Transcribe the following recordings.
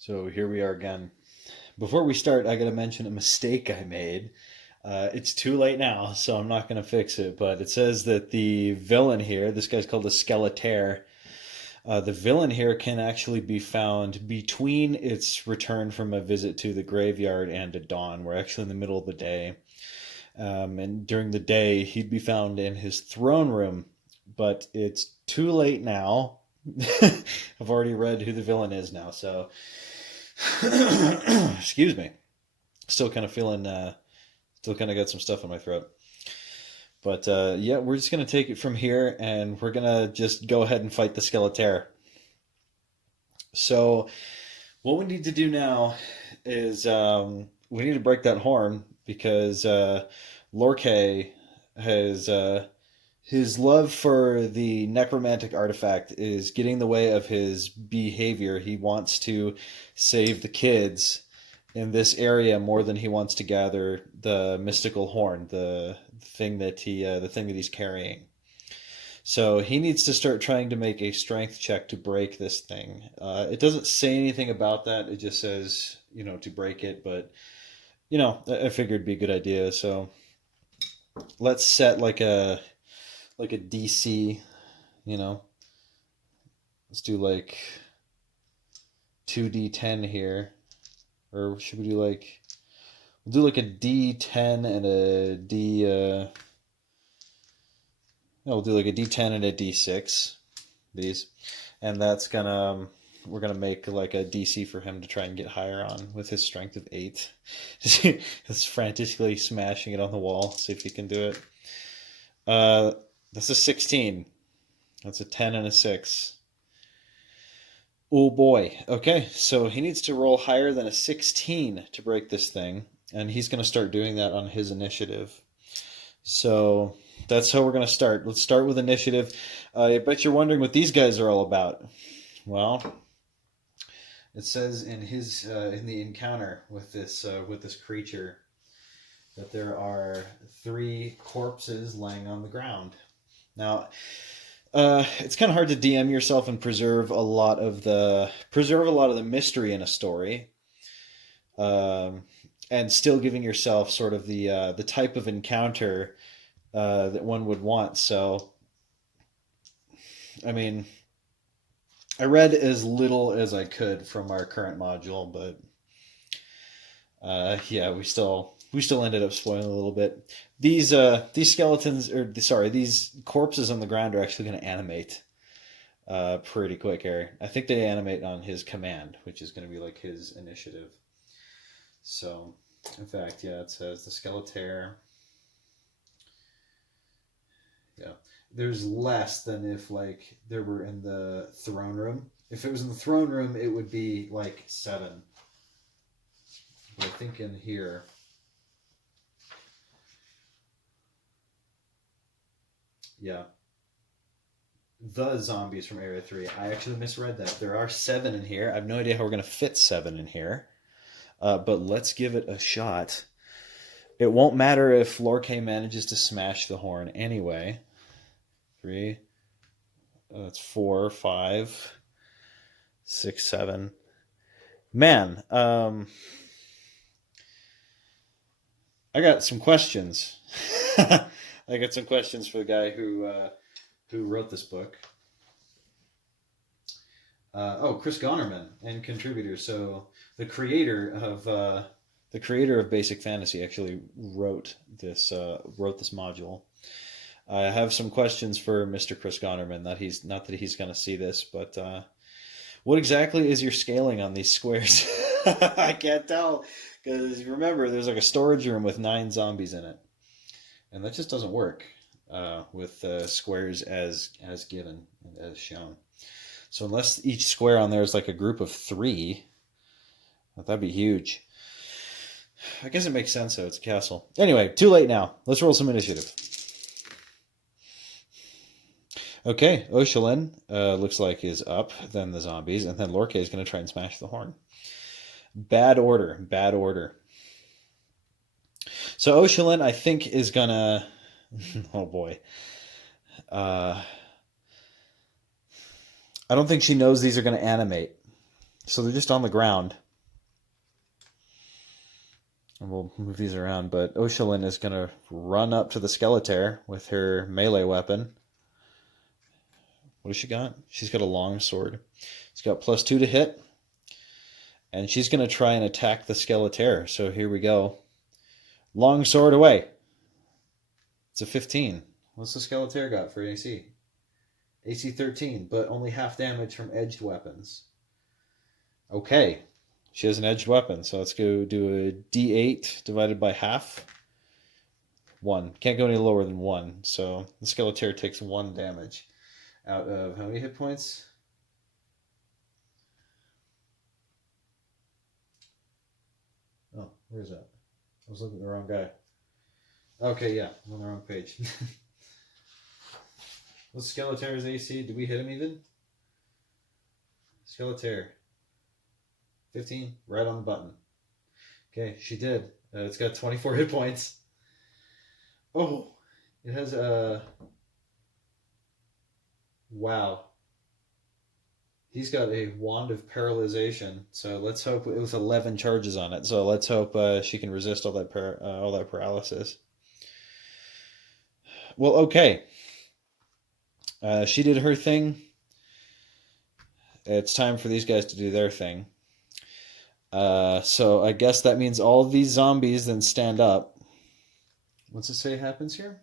So here we are again. Before we start, I got to mention a mistake I made. It's too late now, so I'm not going to fix it. But it says that the villain here, this guy's called the Skeletor. The villain here can actually be found between its return from a visit to the graveyard and at dawn. We're actually in the middle of the day. And during the day, he'd be found in his throne room. But it's too late now. I've already read who the villain is now, so excuse me. Still kind of feeling, still kind of got some stuff in my throat. But yeah, we're just gonna take it from here, and we're gonna just go ahead and fight the Skeletor. So what we need to do now is we need to break that horn because Lorque has his love for the necromantic artifact is getting in the way of his behavior. He wants to save the kids in this area more than he wants to gather the mystical horn, the thing that he's carrying. So he needs to start trying to make a strength check to break this thing. It doesn't say anything about that. It just says, to break it. But I figured it'd be a good idea. So let's set like a DC. You know, let's do like 2d10 here, or should we do like we'll do like a D10 and a D. No, we'll do like a D10 and a D6. These, and that's gonna we're gonna make like a DC for him to try and get higher on with his strength of 8. Just frantically smashing it on the wall. See if he can do it. Uh, that's a 16. That's a 10 and a 6. Oh boy. Okay, so he needs to roll higher than a 16 to break this thing, and he's going to start doing that on his initiative. So that's how we're going to start. Let's start with initiative. I bet you're wondering what these guys are all about. Well, it says in his in the encounter with this creature that there are 3 corpses laying on the ground. Now, it's kind of hard to DM yourself and preserve a lot of the mystery in a story, and still giving yourself sort of the type of encounter that one would want. So, I mean, I read as little as I could from our current module, but yeah, we still ended up spoiling a little bit. These skeletons, or sorry, these corpses on the ground are actually going to animate pretty quick here. I think they animate on his command, which is going to be like his initiative. So, in fact, yeah, it says the Skeletor. Yeah, there's less than if like there were in the throne room. If it was in the throne room, it would be like 7. But I think in here, yeah, the zombies from Area 3. I actually misread that. There are 7 in here. I have no idea how we're going to fit 7 in here. But let's give it a shot. It won't matter if Lorque manages to smash the horn anyway. 3, that's 4, 5, 6, 7. Man, I got some questions. I got some questions for the guy who wrote this book. Chris Gonerman and contributor. So the creator of Basic Fantasy actually wrote this module. I have some questions for Mr. Chris Gonerman. That he's not that he's going to see this, but what exactly is your scaling on these squares? I can't tell because remember, there's like a storage room with 9 zombies in it, and that just doesn't work with squares as given and as shown. So unless each square on there is like a group of 3, that'd be huge. I guess it makes sense though. It's a castle. Anyway, too late now. Let's roll some initiative. Okay, Oshalin looks like is up, then the zombies, and then Lorque is going to try and smash the horn. Bad order, bad order. So Oshalin, I think, is going to... oh boy. I don't think she knows these are going to animate. So they're just on the ground. And we'll move these around, but Oshalin is going to run up to the Skeletor with her melee weapon. What has she got? She's got a long sword. She's got +2 to hit. And she's going to try and attack the Skeletor. So here we go. Long sword away. It's a 15. What's the Skeletor got for AC? AC 13, but only half damage from edged weapons. Okay. She has an edged weapon, so let's go do a D8 divided by half. 1. Can't go any lower than 1, so the Skeletor takes 1 damage out of how many hit points? Oh, where is that? I was looking at the wrong guy. Okay, yeah, I'm on the wrong page. What's Skeletor's AC? Did we hit him even? Skeletor. 15, right on the button. Okay, she did. It's got 24 hit points. Oh, it has a... Wow. He's got a Wand of Paralyzation, so let's hope it was 11 charges on it. So let's hope she can resist all that paralysis. Well, okay. She did her thing. It's time for these guys to do their thing. So I guess that means all of these zombies then stand up. What's it say happens here?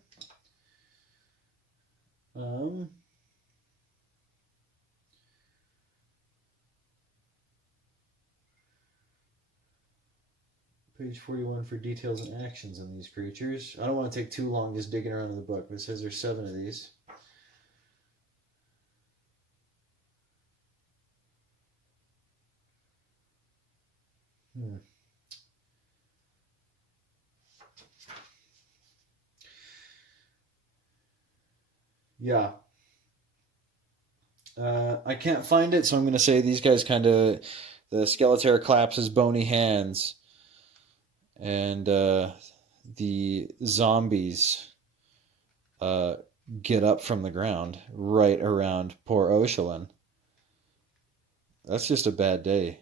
Page 41 for details and actions on these creatures. I don't want to take too long just digging around in the book, but it says there's 7 of these. Yeah. I can't find it, so I'm going to say these guys kind of... The Skeletor claps his bony hands. And the zombies get up from the ground right around poor Oshalin. That's just a bad day.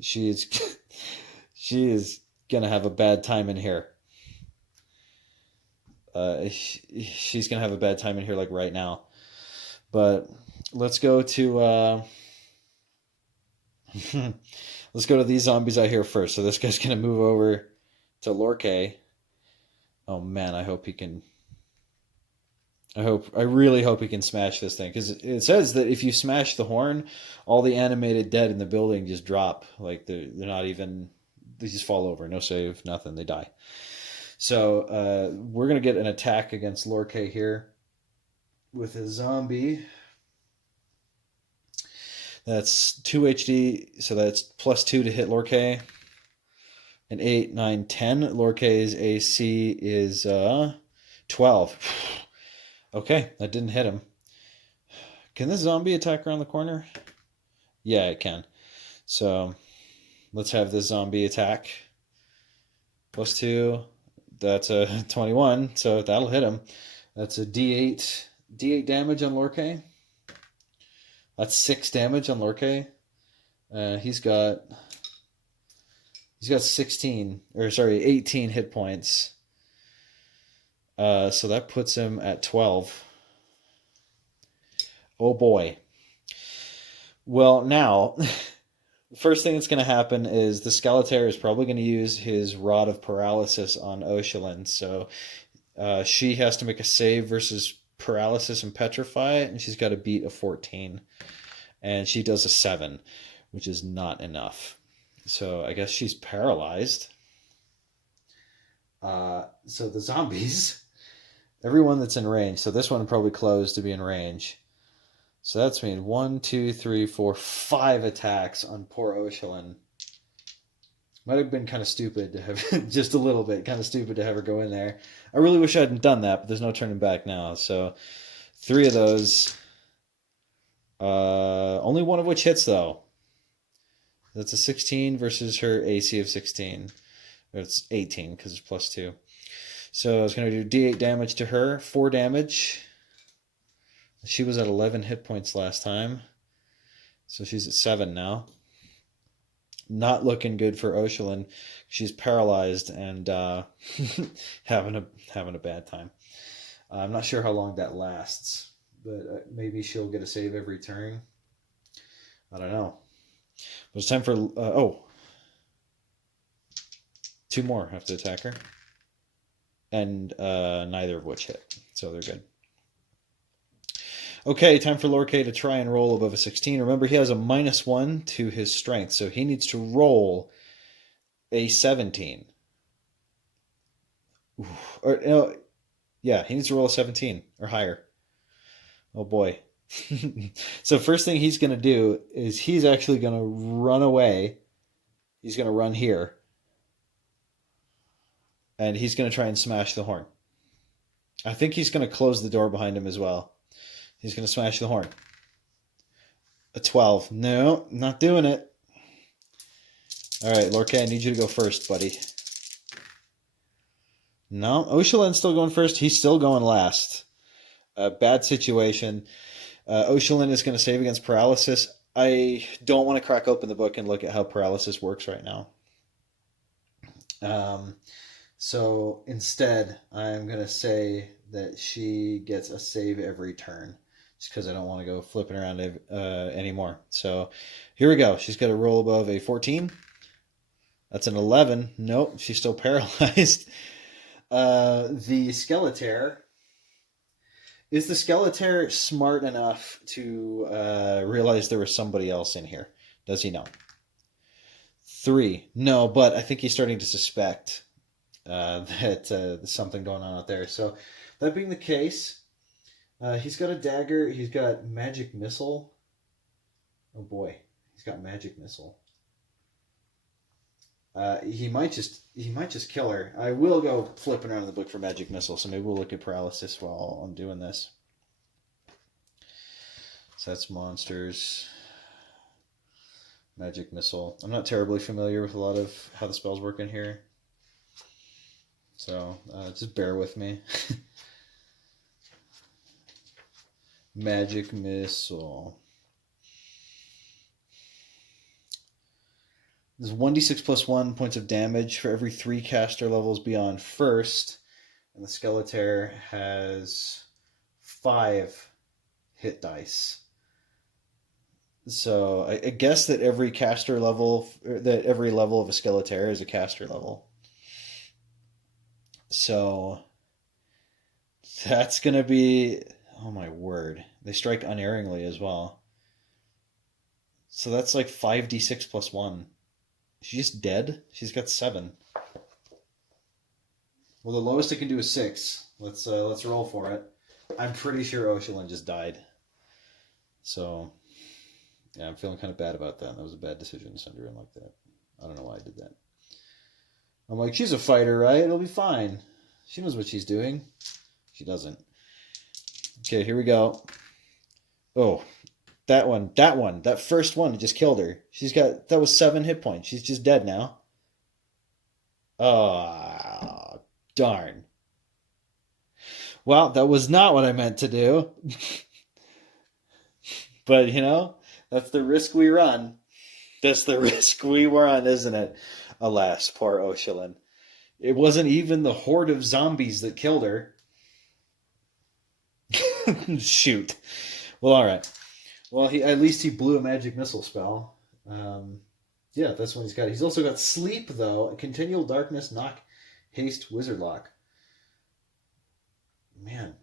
She is gonna have a bad time in here. She's gonna have a bad time in here like right now. But let's go to let's go to these zombies out here first. So this guy's gonna move over to Lorkay. Oh man, I hope he can. I really hope he can smash this thing, because it says that if you smash the horn, all the animated dead in the building just drop. Like they're not even, they just fall over. No save, nothing. They die. So we're gonna get an attack against Lorkay here with a zombie. That's 2 HD, so that's +2 to hit Lorkay. And 8, 9, 10. Lorkay's AC is 12. Okay, that didn't hit him. Can this zombie attack around the corner? Yeah, it can. So let's have this zombie attack. +2. That's a 21, so that'll hit him. That's a D8 damage on Lorkay. That's 6 damage on Lorkay. He's got 18 hit points. So that puts him at 12. Oh boy. Well, now, the first thing that's going to happen is the Skeletor is probably going to use his Rod of Paralysis on Oshalin. So she has to make a save versus Paralysis and Petrify, and she's got to beat a 14. And she does a 7, which is not enough. So I guess she's paralyzed. So the zombies... Everyone that's in range. So this one probably closed to be in range. So that's mean 1, 2, 3, 4, 5 attacks on poor Oshalin. Might have been kind of stupid to have, just a little bit, kind of stupid to have her go in there. I really wish I hadn't done that, but there's no turning back now. So 3 of those. Only one of which hits, though. That's a 16 versus her AC of 16. Or it's 18 because it's +2. So I was going to do D8 damage to her, 4 damage. She was at 11 hit points last time. So she's at 7 now. Not looking good for Oshelin. She's paralyzed and having a bad time. I'm not sure how long that lasts, but maybe she'll get a save every turn. I don't know. But it's time for two more have to attack her, and neither of which hit, so they're good. Okay, time for Lorkay to try and roll above a 16. Remember, he has a -1 to his strength, so he needs to roll a 17. Or no, yeah, he needs to roll a 17 or higher. Oh boy. So first thing he's going to do is he's actually going to run away. He's going to run here. And he's going to try and smash the horn. I think he's going to close the door behind him as well. He's going to smash the horn. A 12. No, not doing it. All right, Lorkay, I need you to go first, buddy. No, Oshelin's still going first. He's still going last. Bad situation. Oshelin is going to save against paralysis. I don't want to crack open the book and look at how paralysis works right now. So instead, I'm going to say that she gets a save every turn, just because I don't want to go flipping around anymore. So here we go. She's got to roll above a 14. That's an 11. Nope, she's still paralyzed. The Skeletor. Is the Skeletor smart enough to realize there was somebody else in here? Does he know? 3. No, but I think he's starting to suspect that there's something going on out there. So that being the case, he's got a dagger. He's got magic missile. Oh boy, he's got magic missile. He might just kill her. I will go flipping around the book for magic missile, so maybe we'll look at paralysis while I'm doing this. So that's monsters. Magic missile. I'm not terribly familiar with a lot of how the spells work in here, so just bear with me. Magic missile. There's 1d6 plus 1 points of damage for every 3 caster levels beyond first. And the Skeletor has 5 hit dice. So I guess that every caster level, that every level of a Skeletor is a caster level. So that's going to be, oh my word. They strike unerringly as well. So that's like 5d6 plus 1. She's just dead? She's got 7. Well, the lowest it can do is 6. Let's roll for it. I'm pretty sure Oshelin just died. So, yeah, I'm feeling kind of bad about that. That was a bad decision to send her in like that. I don't know why I did that. I'm like, she's a fighter, right? It'll be fine. She knows what she's doing. She doesn't. Okay, here we go. Oh, that first one just killed her. That was 7 hit points. She's just dead now. Oh, darn. Well, that was not what I meant to do. But, that's the risk we run. That's the risk we run, isn't it? Alas, poor Oshelin. It wasn't even the horde of zombies that killed her. Shoot. Well, all right. Well, at least he blew a magic missile spell. Yeah, that's what he's got. He's also got sleep, though. Continual darkness, knock, haste, wizard lock. Man.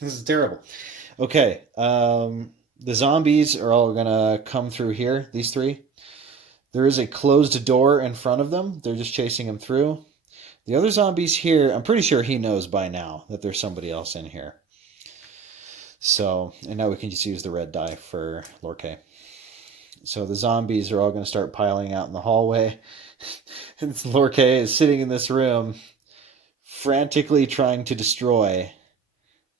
This is terrible. Okay. The zombies are all going to come through here, these 3. There is a closed door in front of them. They're just chasing him through. The other zombies here, I'm pretty sure he knows by now that there's somebody else in here. So, and now we can just use the red die for Lorkay. So the zombies are all going to start piling out in the hallway. And Lorkay is sitting in this room, frantically trying to destroy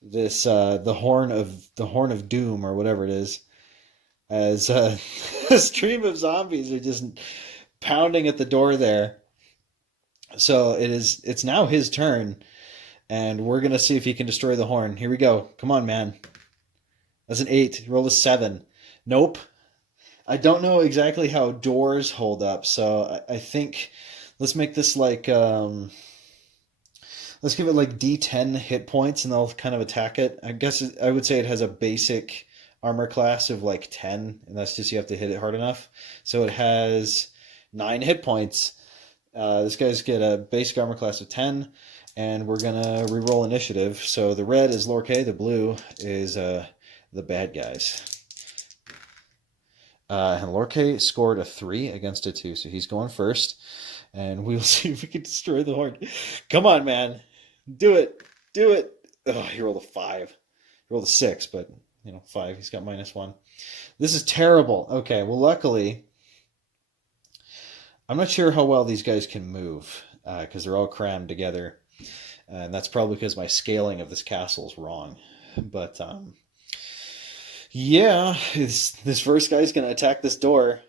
this the horn of doom, or whatever it is, as a stream of zombies are just pounding at the door there. So it's now his turn, and we're going to see if he can destroy the horn. Here we go. Come on, man. That's an 8. Roll a 7. Nope. I don't know exactly how doors hold up, so I think let's make this like let's give it like D10 hit points, and they'll kind of attack it. I guess I would say it has a basic armor class of like 10, and that's just you have to hit it hard enough. So it has 9 hit points. This guy's get a basic armor class of 10, and we're gonna re-roll initiative. So the red is Lorkay, the blue is the bad guys. And Lorkay scored a 3 against a 2, so he's going first. And we'll see if we can destroy the horn. Come on, man. Do it. Do it. Oh, he rolled a 5. He rolled a 6, but, 5. He's got -1. This is terrible. Okay, well, luckily, I'm not sure how well these guys can move because they're all crammed together. And that's probably because my scaling of this castle is wrong. But, yeah, this first guy's going to attack this door.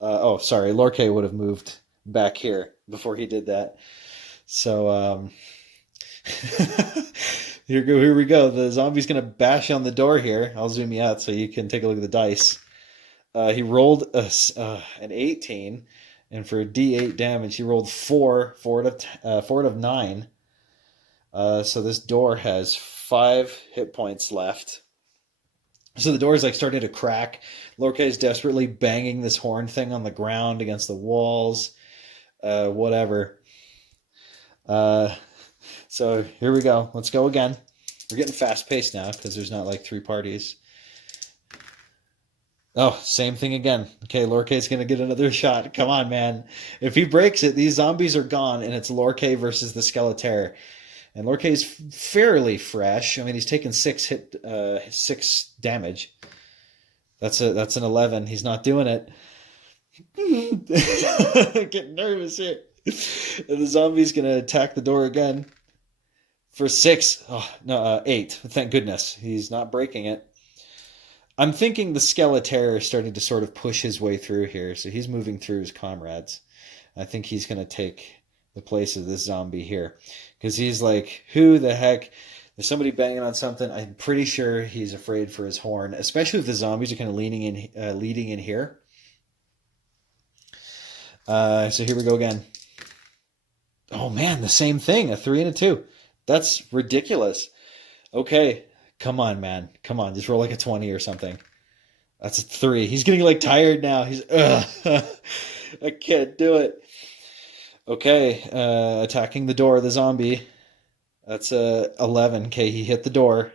Oh, sorry. Lorkay would have moved back here before he did that. So, here we go. The zombie's going to bash on the door here. I'll zoom you out so you can take a look at the dice. He rolled an 18, and for D8 damage, he rolled 4 out of 9. So this door has 5 hit points left. So the door is like starting to crack. Lorkay is desperately banging this horn thing on the ground against the walls. Whatever. So here we go. Let's go again. We're getting fast paced now because there's not like 3 parties. Oh, same thing again. Okay, Lorkay's going to get another shot. Come on, man. If he breaks it, these zombies are gone, and it's Lorkay versus the Skeletor. And Lorkay's fairly fresh. I mean, he's taken 6 damage. That's an 11. He's not doing it. I'm getting nervous here. And the zombie's gonna attack the door again for 6. Oh no, 8. Thank goodness he's not breaking it. I'm thinking the Skeletor is starting to sort of push his way through here, so he's moving through his comrades. I think he's gonna take the place of this zombie here. Because he's like, who the heck? There's somebody banging on something. I'm pretty sure he's afraid for his horn, especially if the zombies are kind of leading in here. So here we go again. Oh man, the same thing. A 3 and a 2. That's ridiculous. Okay, come on, man. Come on, just roll like a 20 or something. That's a 3. He's getting like tired now. He's I can't do it. Okay, attacking the door, the zombie. That's a 11. Okay, he hit the door.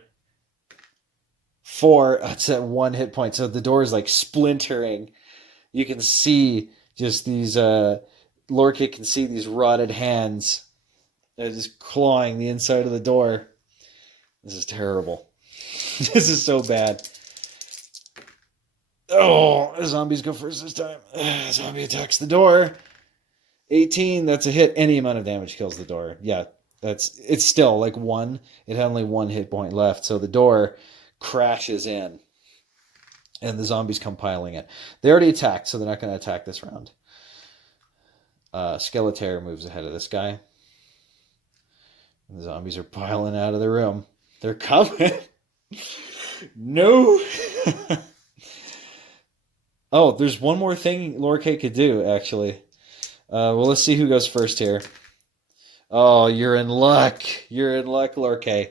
4. That's at 1 hit point. So the door is like splintering. You can see just these. Lorkay can see these rotted hands. They're just clawing the inside of the door. This is terrible. This is so bad. Oh, the zombies go first this time. Zombie attacks the door. 18, that's a hit. Any amount of damage kills the door. Yeah, it's still like 1. It had only 1 hit point left, so the door crashes in, and the zombies come piling in. They already attacked, so they're not going to attack this round. Skeletor moves ahead of this guy. And the zombies are piling out of the room. They're coming. No. Oh, there's one more thing Lorkay could do, actually. Well, let's see who goes first here. Oh, you're in luck. You're in luck, Lorkay.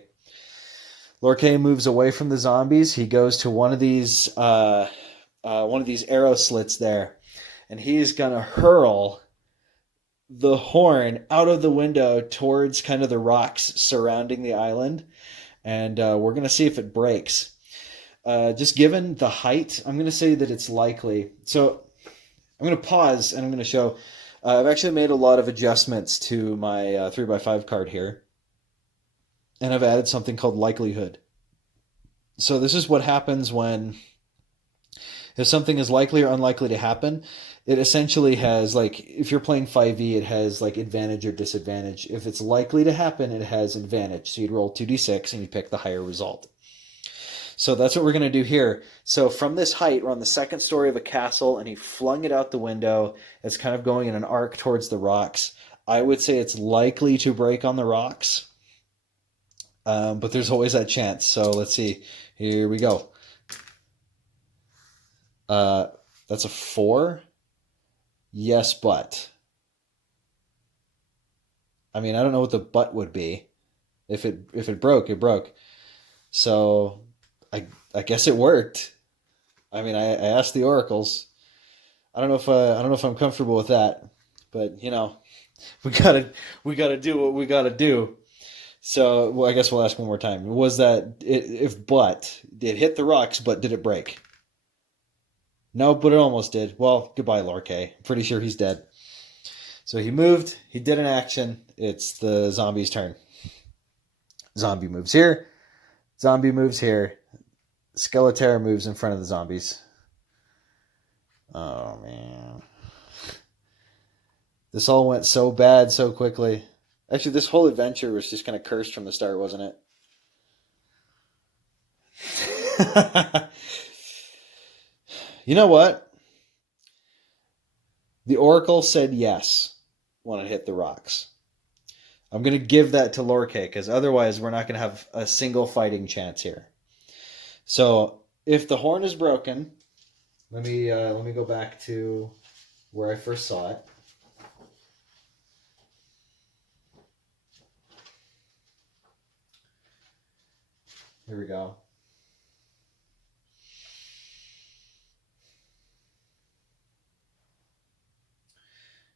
Lorkay moves away from the zombies. He goes to one of these arrow slits there, and he's gonna hurl the horn out of the window towards kind of the rocks surrounding the island, and we're gonna see if it breaks. Just given the height, I'm gonna say that it's likely. So I'm gonna pause and I'm gonna show. I've actually made a lot of adjustments to my 3x5 card here. And I've added something called likelihood. So this is what happens when, if something is likely or unlikely to happen, it essentially has, like, if you're playing 5e, it has, like, advantage or disadvantage. If it's likely to happen, it has advantage. So you'd roll 2d6 and you pick the higher result. So that's what we're going to do here. So from this height, we're on the 2nd story of a castle, and he flung it out the window. It's kind of going in an arc towards the rocks. I would say it's likely to break on the rocks, but there's always that chance. So let's see. Here we go. That's a 4. Yes, but. I mean, I don't know what the but would be. If it broke, it broke. So I guess it worked. I mean, I asked the oracles. I don't know if I'm comfortable with that, but we gotta we gotta do what we gotta do. So well, I guess we'll ask one more time. Was that if but it hit the rocks, but did it break? No, but it almost did. Well, goodbye, Lorkay. Pretty sure he's dead. So he moved. He did an action. It's the zombie's turn. Zombie moves here. Zombie moves here. Skeletor moves in front of the zombies. Oh man. This all went so bad so quickly. Actually, this whole adventure was just kind of cursed from the start, wasn't it? You know what? The Oracle said yes when it hit the rocks. I'm going to give that to Lorkay because otherwise we're not going to have a single fighting chance here. So if the horn is broken, let me go back to where I first saw it. Here we go.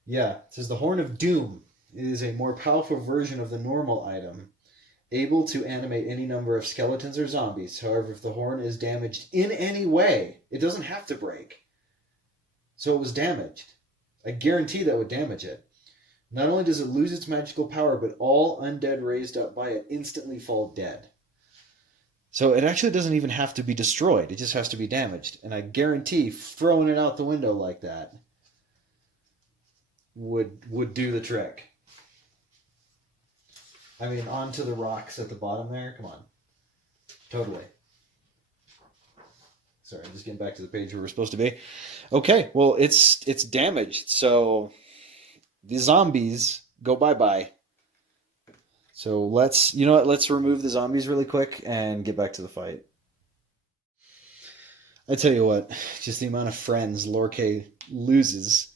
Yeah, it says the Horn of Doom is a more powerful version of the normal item, able to animate any number of skeletons or zombies. However, if the horn is damaged in any way, it doesn't have to break. So it was damaged. I guarantee that would damage it. Not only does it lose its magical power, but all undead raised up by it instantly fall dead. So it actually doesn't even have to be destroyed. It just has to be damaged. And I guarantee throwing it out the window like that would do the trick. I mean, onto the rocks at the bottom there. Come on. Totally. Sorry, I'm just getting back to the page where we're supposed to be. Okay, well, it's damaged. So the zombies go bye-bye. So let's remove the zombies really quick and get back to the fight. I tell you what, just the amount of friends Lorkay loses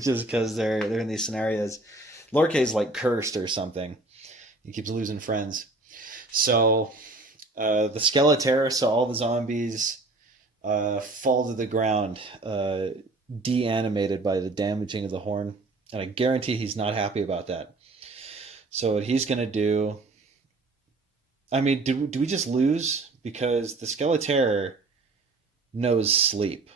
just because they're in these scenarios. Lorkay's like cursed or something. He keeps losing friends. So the Skeletor saw all the zombies fall to the ground, de-animated by the damaging of the horn. And I guarantee he's not happy about that. So what he's going to do... I mean, do we just lose? Because the Skeletor knows sleep.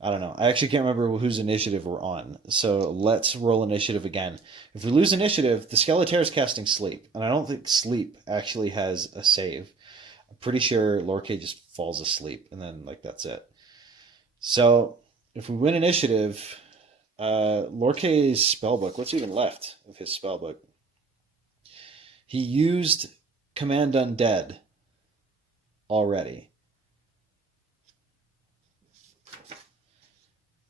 I don't know. I actually can't remember whose initiative we're on. So let's roll initiative again. If we lose initiative, the Skeletor is casting sleep. And I don't think sleep actually has a save. I'm pretty sure Lorkay just falls asleep. And then, that's it. So if we win initiative, Lorkay's spellbook, what's even left of his spellbook? He used Command Undead already.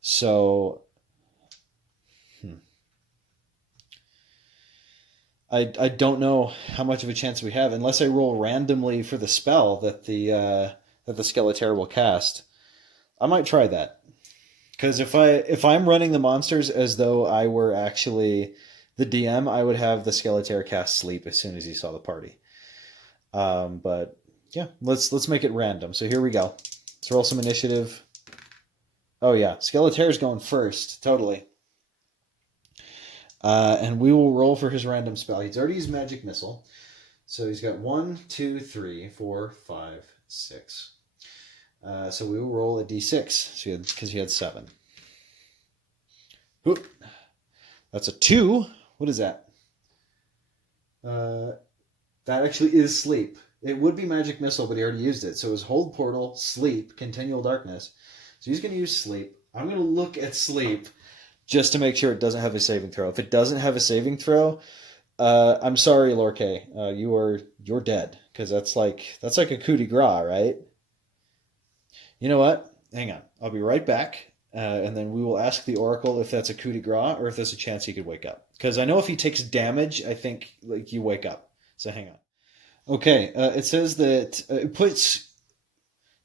So, I don't know how much of a chance we have unless I roll randomly for the spell that the Skeletor will cast. I might try that because if I'm running the monsters as though I were actually the DM, I would have the Skeletor cast sleep as soon as he saw the party. But yeah, let's make it random. So here we go. Let's roll some initiative. Oh yeah, Skeletor's going first, totally. And we will roll for his random spell. He's already used Magic Missile. So he's got 1, 2, 3, 4, 5, 6. So we will roll a d6 because he had 7. Oop. That's a 2. What is that? That actually is sleep. It would be Magic Missile, but he already used it. So it was Hold Portal, Sleep, Continual Darkness. So he's going to use Sleep. I'm going to look at Sleep just to make sure it doesn't have a saving throw. If it doesn't have a saving throw, I'm sorry, Lorkay. You're dead because that's like a coup de grace, right? You know what? Hang on. I'll be right back, and then we will ask the Oracle if that's a coup de grace or if there's a chance he could wake up. Because I know if he takes damage, I think you wake up. So hang on. Okay. It says that it puts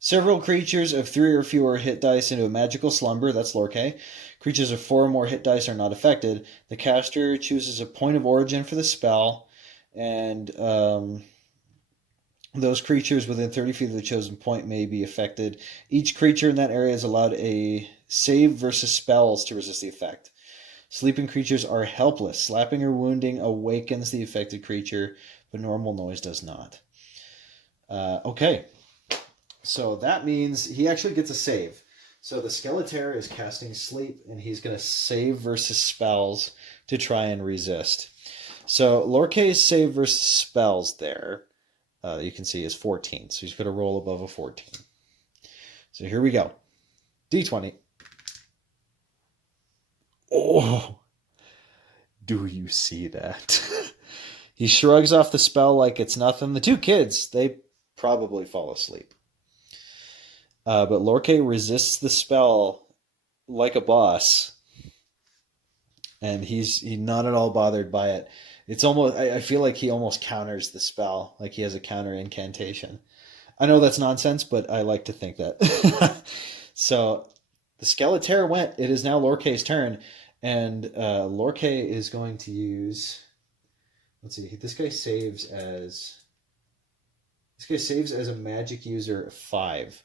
Several creatures of 3 or fewer hit dice into a magical slumber, that's Lorkay. Creatures of 4 or more hit dice are not affected. The caster chooses a point of origin for the spell, and those creatures within 30 feet of the chosen point may be affected. Each creature in that area is allowed a save versus spells to resist the effect. Sleeping creatures are helpless. Slapping or wounding awakens the affected creature, but normal noise does not. Okay. So that means he actually gets a save. So the Skeletor is casting Sleep, and he's going to save versus spells to try and resist. So Lorkay's save versus spells there, you can see, is 14. So he's going to roll above a 14. So here we go. D20. Oh, do you see that? He shrugs off the spell like it's nothing. The two kids, they probably fall asleep. But Lorkay resists the spell like a boss, and he's not at all bothered by it. It's almost, I feel like he almost counters the spell, like he has a counter incantation. I know that's nonsense, but I like to think that. So the Skeletor went. It is now Lorkay's turn, and Lorkay is going to use. Let's see. This guy saves as a magic user 5.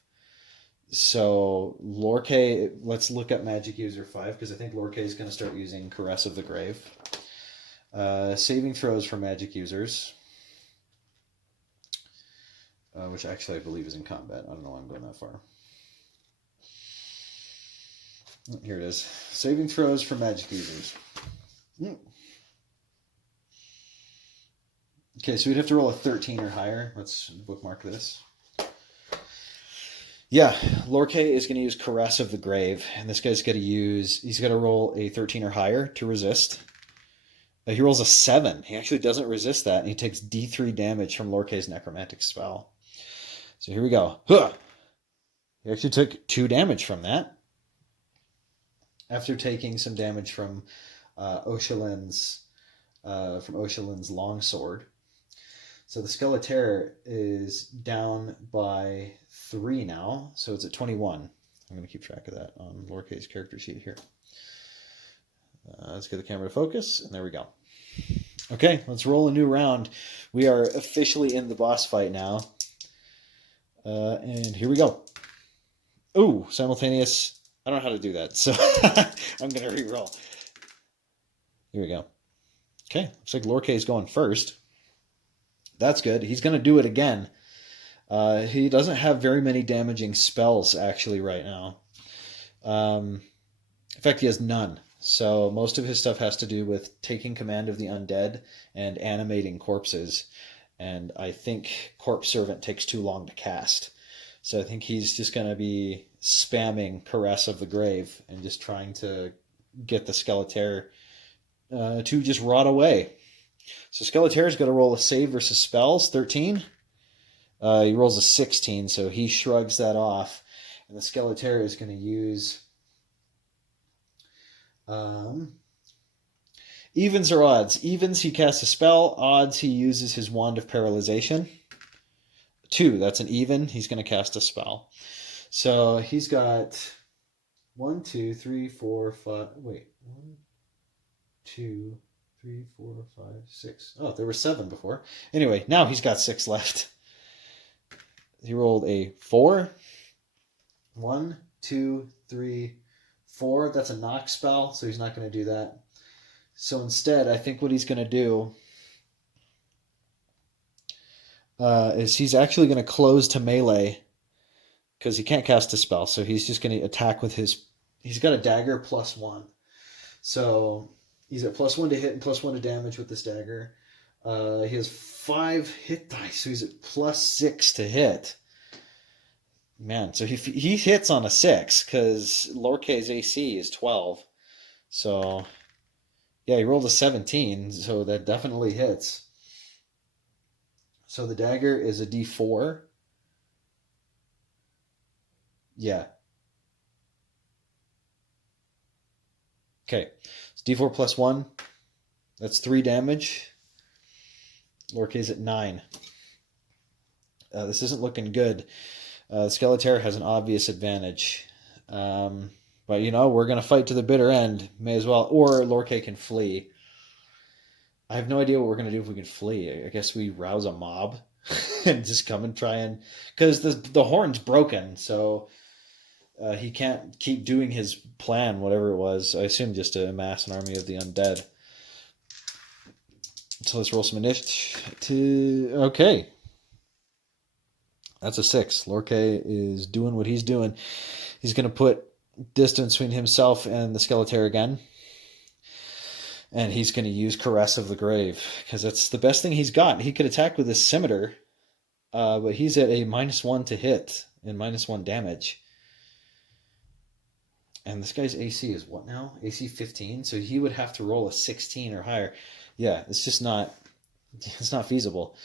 So Lorkay, let's look up magic user 5 because I think Lorkay is going to start using Caress of the Grave. Saving throws for magic users, which actually I believe is in combat. I don't know why I'm going that far. Here it is. Saving throws for magic users. Okay, so we'd have to roll a 13 or higher. Let's bookmark this. Yeah, Lorkay is going to use Caress of the Grave, and this guy's going to he's going to roll a 13 or higher to resist. He rolls a 7. He actually doesn't resist that, and he takes D3 damage from Lorkay's necromantic spell. So here we go. Huh! He actually took 2 damage from that, after taking some damage from Oshalin's longsword. So the Skeletor is down by 3 now, so it's at 21. I'm going to keep track of that on Lorkay's character sheet here. Let's get the camera to focus, and there we go. Okay, let's roll a new round. We are officially in the boss fight now. And here we go. Ooh, simultaneous. I don't know how to do that, so I'm going to re-roll. Here we go. Okay, looks like Lorkay is going first. That's good. He's going to do it again. He doesn't have very many damaging spells, actually, right now. In fact, he has none. So most of his stuff has to do with taking command of the undead and animating corpses. And I think Corpse Servant takes too long to cast. So I think he's just going to be spamming Caress of the Grave and just trying to get the Skeletor to just rot away. So Skeletor's got to roll a save versus spells, 13. He rolls a 16, so he shrugs that off. And the Skeletor is going to use evens or odds. Evens, he casts a spell. Odds, he uses his Wand of Paralyzation. 2, that's an even. He's going to cast a spell. So he's got 1, 2, 3, 4, 5. Wait, 1, 2, 3, 4, 5, 6. Oh, there were 7 before. Anyway, now he's got 6 left. He rolled a 4. 1, 2, 3, 4. That's a knock spell, so he's not going to do that. So instead, I think what he's going to do is he's actually going to close to melee because he can't cast a spell. So he's just going to attack with his... He's got a dagger +1. So he's at +1 to hit and +1 to damage with this dagger. He has 5 hit dice, so he's at +6 to hit. Man, so he hits on a 6 because Lorkay's AC is 12. So, yeah, he rolled a 17, so that definitely hits. So the dagger is a D4. Yeah. Okay, it's D4 +1. That's 3 damage. Lorkay's at 9. This isn't looking good. Skeletor has an obvious advantage. But, we're going to fight to the bitter end. May as well. Or Lorkay can flee. I have no idea what we're going to do if we can flee. I guess we rouse a mob and just come and try and... Because the horn's broken, so he can't keep doing his plan, whatever it was. I assume just to amass an army of the undead. So let's roll some initiative. Okay. That's a 6. Lorkay is doing what he's doing. He's going to put distance between himself and the Skeletor again. And he's going to use Caress of the Grave, because that's the best thing he's got. He could attack with his Scimitar, but he's at a -1 to hit and -1 damage. And this guy's AC is what now? AC 15? So he would have to roll a 16 or higher. Yeah, it's not feasible.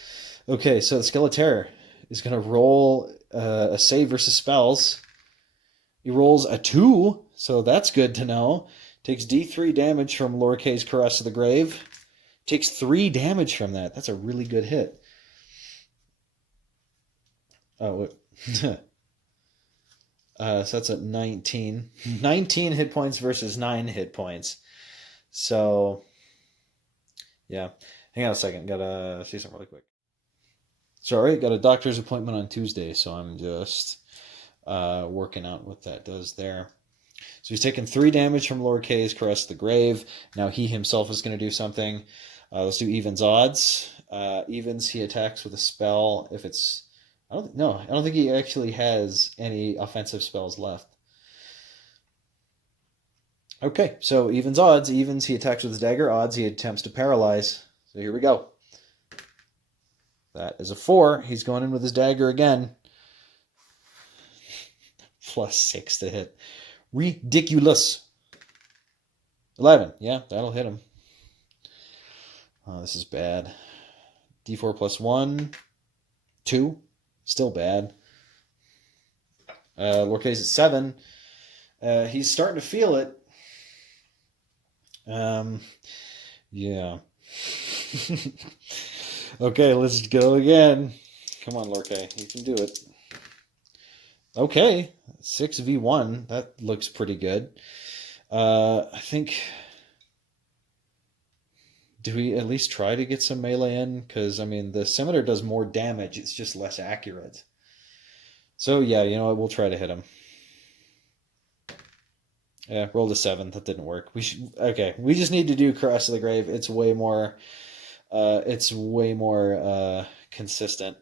Okay, so the Skeletor is going to roll a save versus spells. He rolls a 2, so that's good to know. Takes D3 damage from Lorkay's Caress of the Grave. Takes 3 damage from that. That's a really good hit. Oh, so that's at 19. 19 hit points versus 9 hit points. So, yeah. Hang on a second. Gotta see something really quick. Sorry, got a doctor's appointment on Tuesday, so I'm just working out what that does there. So he's taken 3 damage from Lorkay's Caress of the Grave. Now he himself is going to do something. Let's do evens odds. Evens, he attacks with a spell. If it's... I don't think he actually has any offensive spells left. Okay, so evens odds. Evens, he attacks with his dagger. Odds, he attempts to paralyze. So here we go. That is a 4. He's going in with his dagger again. +6 to hit. Ridiculous. 11. Yeah, that'll hit him. Oh, this is bad. D4 +1. 2. Still bad. Lorkay's at 7. He's starting to feel it. Yeah. Okay, let's go again. Come on, Lorkay. You can do it. Okay, 6v1. That looks pretty good. I think... Do we at least try to get some melee in? Because, I mean, the Scimitar does more damage. It's just less accurate. So, yeah, you know what? We'll try to hit him. Yeah, rolled a 7. That didn't work. Okay, we just need to do Caress of the Grave. It's way more... consistent.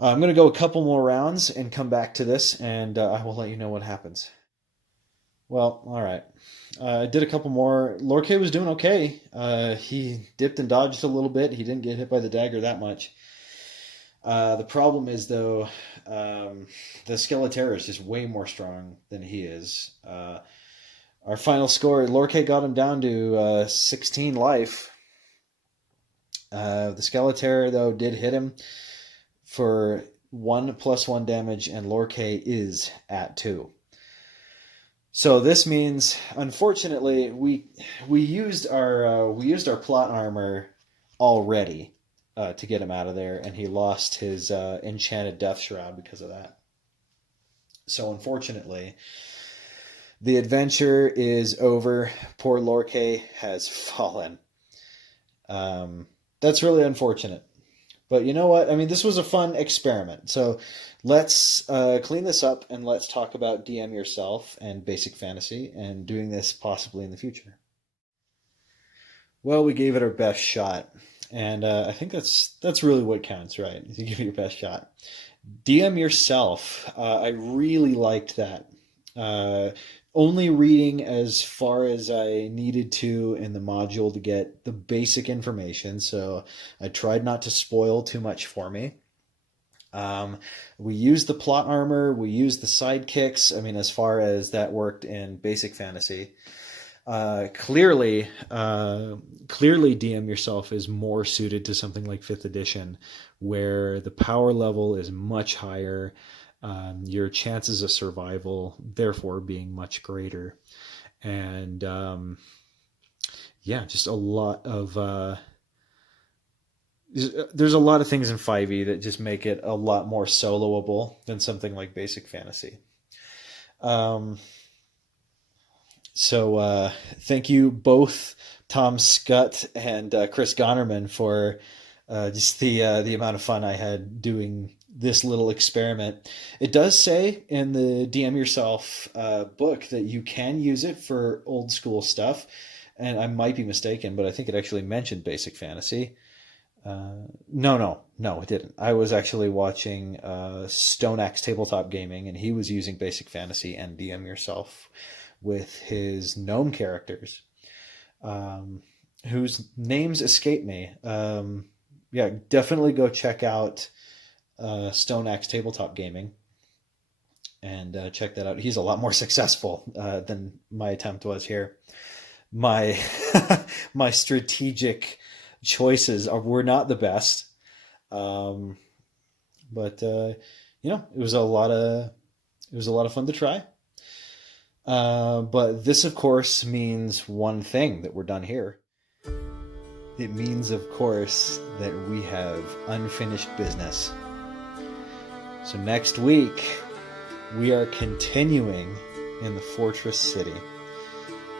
I'm going to go a couple more rounds and come back to this, and I will let you know what happens. Well, all right. I did a couple more. Lorkay was doing okay. He dipped and dodged a little bit. He didn't get hit by the dagger that much. The problem is, though, the Skeletor is just way more strong than he is. Our final score, Lorkay got him down to 16 life. The Skeletor, though, did hit him for 1 + 1 damage, and Lorkay is at 2. So this means, unfortunately, we used our plot armor already to get him out of there, and he lost his enchanted death shroud because of that. So unfortunately, the adventure is over. Poor Lorkay has fallen. That's really unfortunate. But you know what? I mean, this was a fun experiment. So let's clean this up and let's talk about DM yourself and basic fantasy and doing this possibly in the future. Well, we gave it our best shot. And I think that's really what counts, right? You give it your best shot. DM yourself. I really liked that. Only reading as far as I needed to in the module to get the basic information, so I tried not to spoil too much for me. We used the plot armor, we used the sidekicks, I mean, as far as that worked in basic fantasy. Clearly DM yourself is more suited to something like 5th edition, where the power level is much higher, your chances of survival therefore being much greater, and yeah, just a lot of there's a lot of things in 5e that just make it a lot more soloable than something like Basic Fantasy. So thank you both, Tom Scott and Chris Gonerman, for just the amount of fun I had doing this little experiment. It does say in the DM Yourself book that you can use it for old school stuff, and I might be mistaken, but I think it actually mentioned Basic Fantasy. No, it didn't. I was actually watching Stone Axe Tabletop Gaming, and he was using Basic Fantasy and DM Yourself with his gnome characters, whose names escape me. Yeah, definitely go check out Stone Axe Tabletop Gaming and check that out. He's a lot more successful than my attempt was here. My my strategic choices were not the best, but it was a lot of fun to try. But this, of course, means one thing that we're done here. It means, of course, that we have unfinished business. So next week, we are continuing in the Fortress City.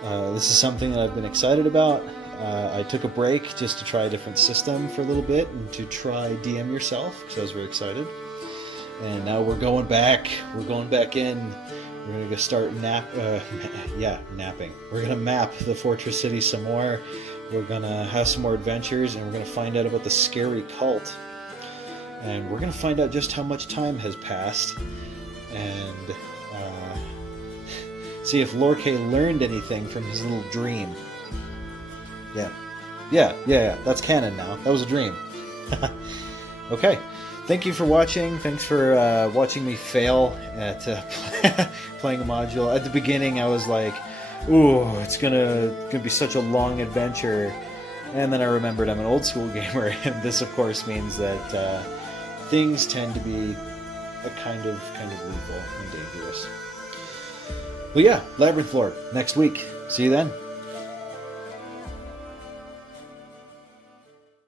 This is something that I've been excited about. I took a break just to try a different system for a little bit and to try DM Yourself because I was very excited. And now we're going back. We're going back in. We're going to start napping. We're going to map the Fortress City some more. We're going to have some more adventures, and we're going to find out about the scary cult. And we're going to find out just how much time has passed. And see if Lorkay learned anything from his little dream. Yeah. That's canon now. That was a dream. Okay. Thank you for watching. Thanks for watching me fail at playing a module. At the beginning, I was like, "Ooh, it's gonna be such a long adventure," and then I remembered I'm an old school gamer, and this, of course, means that things tend to be a kind of lethal and dangerous. But yeah, Labyrinth Lord next week. See you then.